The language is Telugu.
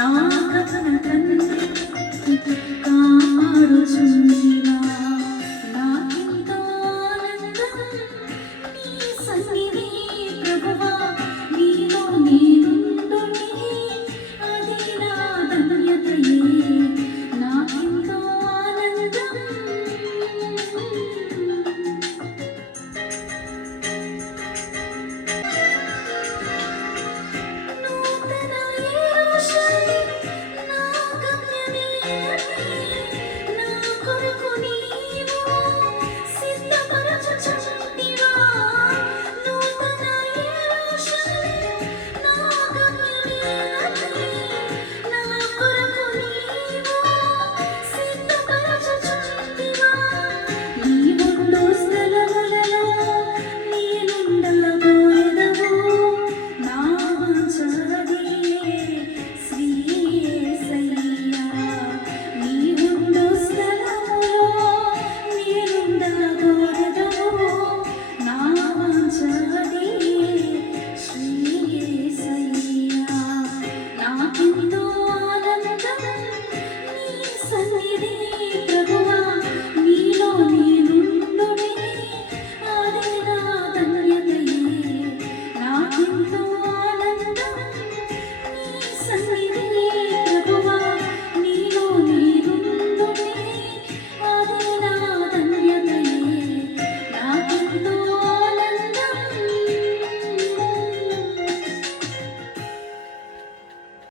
నా కథన తండ్రి కాపాడుచుండినా నాకెంతో ఆనందం నీ సన్నిధి ప్రభువా నీలో నేనుండునే అది నా ధన్యతయే నాకెంతో ఆనందం నూతన యెరూషలేము నా గమ్యమే నా కొరకు నీవు సిద్ధపరచుచుంటివా నూతన యెరూషలేము నా గమ్యమే నా కొరకు నీవు సిద్ధపరచుచుంటివా నీవుండు స్థలములలో నేనుండగోరెదవు నా వాంఛదే శ్రీ యేసయ్యా నీవుండు స్థలములో నేనుండగోరెదవు నా వాంఛదే శ్రీ యేసయ్యా నాకెంతో ఆనందం నీ సన్నిధి ప్రభువా నీలో నేనుండునే అది నా ధన్యతయే నాకెంతో ఆనందం నీ సన్నిధి